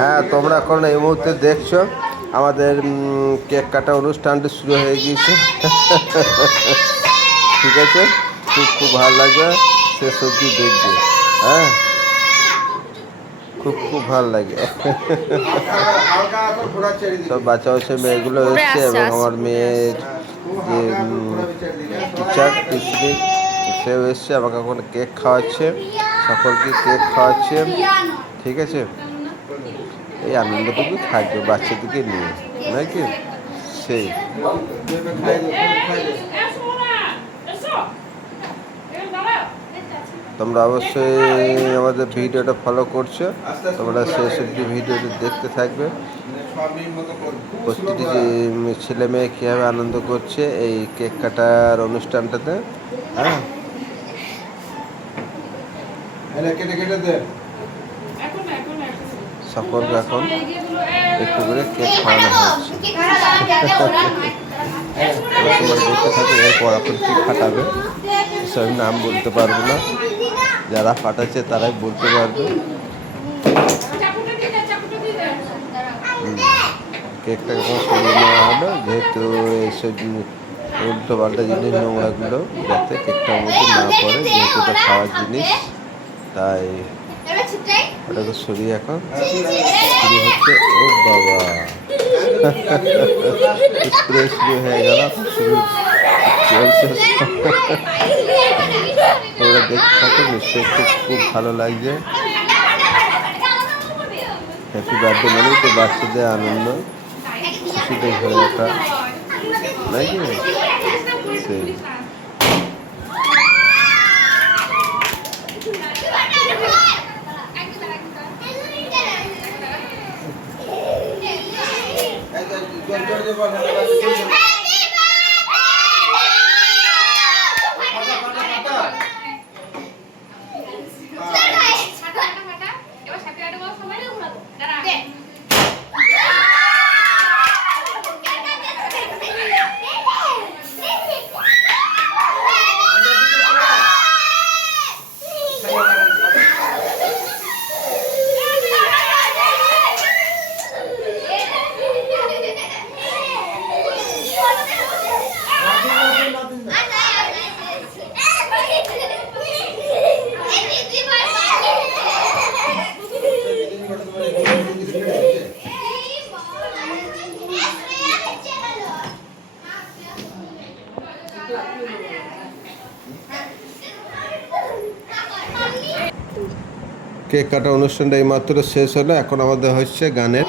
হ্যাঁ, তোমরা এখন এই মুহূর্তে দেখছো আমাদের কেক কাটা অনুষ্ঠানটি শুরু হয়ে গিয়েছে। ঠিক আছে, খুব খুব ভালো লাগবে শেষ অবধি দেখবে। হ্যাঁ, খুব খুব ভালো লাগে। সব বাচ্চা বাচ্চা মেয়েগুলো এসছে এবং আমার মেয়ের যে টিচার টিউশনি সেও এসছে, আমাকে এখন কেক খাওয়াচ্ছে, সকলকে কেক খাওয়াচ্ছে। ঠিক আছে, এই আনন্দটুকু থাকবে বাচ্চাদেরকে নিয়ে, নাকি সেই। তোমরা অবশ্যই আমাদের ভিডিওটা ফলো করছো, তোমরা শেষ অবধি ভিডিওটি দেখতে থাকবে। প্রতিটি ছেলে মেয়ে কীভাবে আনন্দ করছে এই কেক কাটার অনুষ্ঠানটাতে। হ্যাঁ, সকলকে এখন একটু করে কেক খাওয়ানো হচ্ছে। তোমরা দেখতে থাকো, এরপর এখন কী ফাটাবে সব নাম বলতে পারবো না, যারা ফাটাচ্ছে তারাই বলতে পারবে। কেকটা এখন সরিয়ে নেওয়া হলো, যেহেতু এইসব উল্টো পাল্টা জিনিস নোংরাগুলো যাতে কেকটার মধ্যে না পড়ে, যেহেতু এটা খাওয়ার জিনিস, তাই ওটাকে সরিয়ে এখন শুরু হচ্ছে। ও বাবা, স্প্রে শুরু হয়ে গেল, শুরু চলছে। তোমরা দেখতে থাকো, নিশ্চয়ই খুব খুব ভালো লাগছে। হ্যাপি বার্থডে মানেই তো বাচ্চাদের আনন্দ, খুশিতে ঘরে ওঠা, নাকি সেই। কেক কাটা অনুষ্ঠানটা এইমাত্র শেষ হলো, এখন আমাদের হচ্ছে গানের